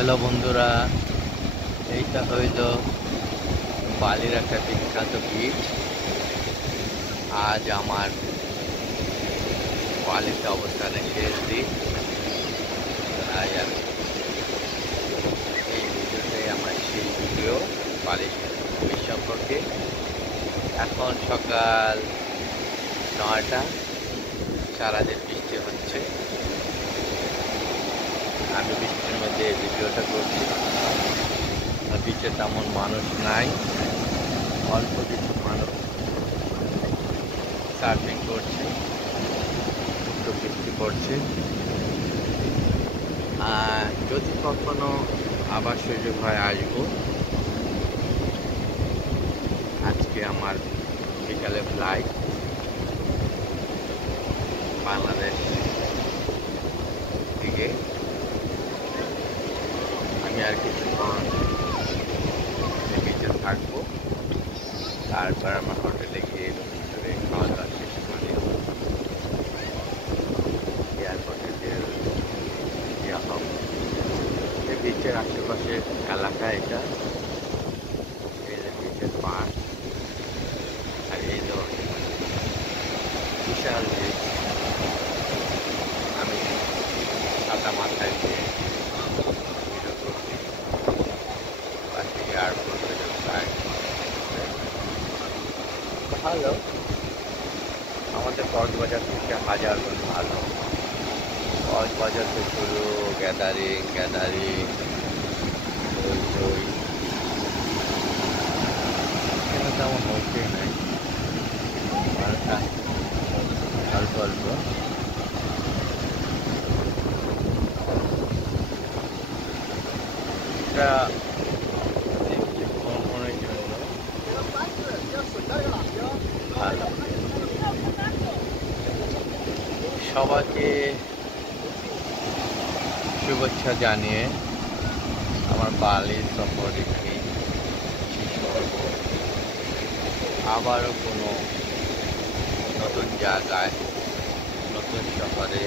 Hello বন্ধুরা, এইটা হইল বালির একটা বিখ্যাত বিচ। আজ আমার বালিতে অবস্থানের শেষ দিন। তাই আমি এই ভিডিওটাই আমার শেষ ভিডিও বালির বিচ সম্পর্কে। এখন সকাল 9টা, সারাদিন বৃষ্টি হচ্ছে। আমি বৃষ্টির মধ্যে এই ভিডিওটা করছি। বিচে তেমন মানুষ নাই, অল্প কিছু মানুষ সার্ফিং করছে, একটু বৃষ্টি পড়ছে। আর যদি কখনো আবার সুযোগ হয় আসবো। আজকে আমার বিকালে ফ্লাইট বাংলাদেশ থেকে। আমি আর কিছুক্ষণ বিচে থাকবো, তারপর আমার হোটেলে গিয়ে ভিতরে খাওয়া দাওয়া শেষ করে এয়ারপোর্টে দেওয়া হবে। এই বিচের আশেপাশে এলাকা এটা, এই যে বিচের পার্ক, আর এই যে বিশাল বিচ। আমি ছাতা মাথায় দিয়ে ভিডিও করছি। পাশে এয়ারপোর্টে ফ্লাইট ভালো, আমাদের কক্সবাজার থেকে হাজার গুণ ভালো। কক্সবাজার তো শুধু গ্যাদারিং গ্যাদারিং, ওই ওই, এখানে তেমন হচ্ছে নাই। হালকা অল্প অল্প এটা দেখছি ভ্রমণের জন্য ভালো। সবাইকে শুভেচ্ছা জানিয়ে আমার বালির সফর এখানেই শেষ করব। আবারও কোনো নতুন জায়গায়, নতুন শহরে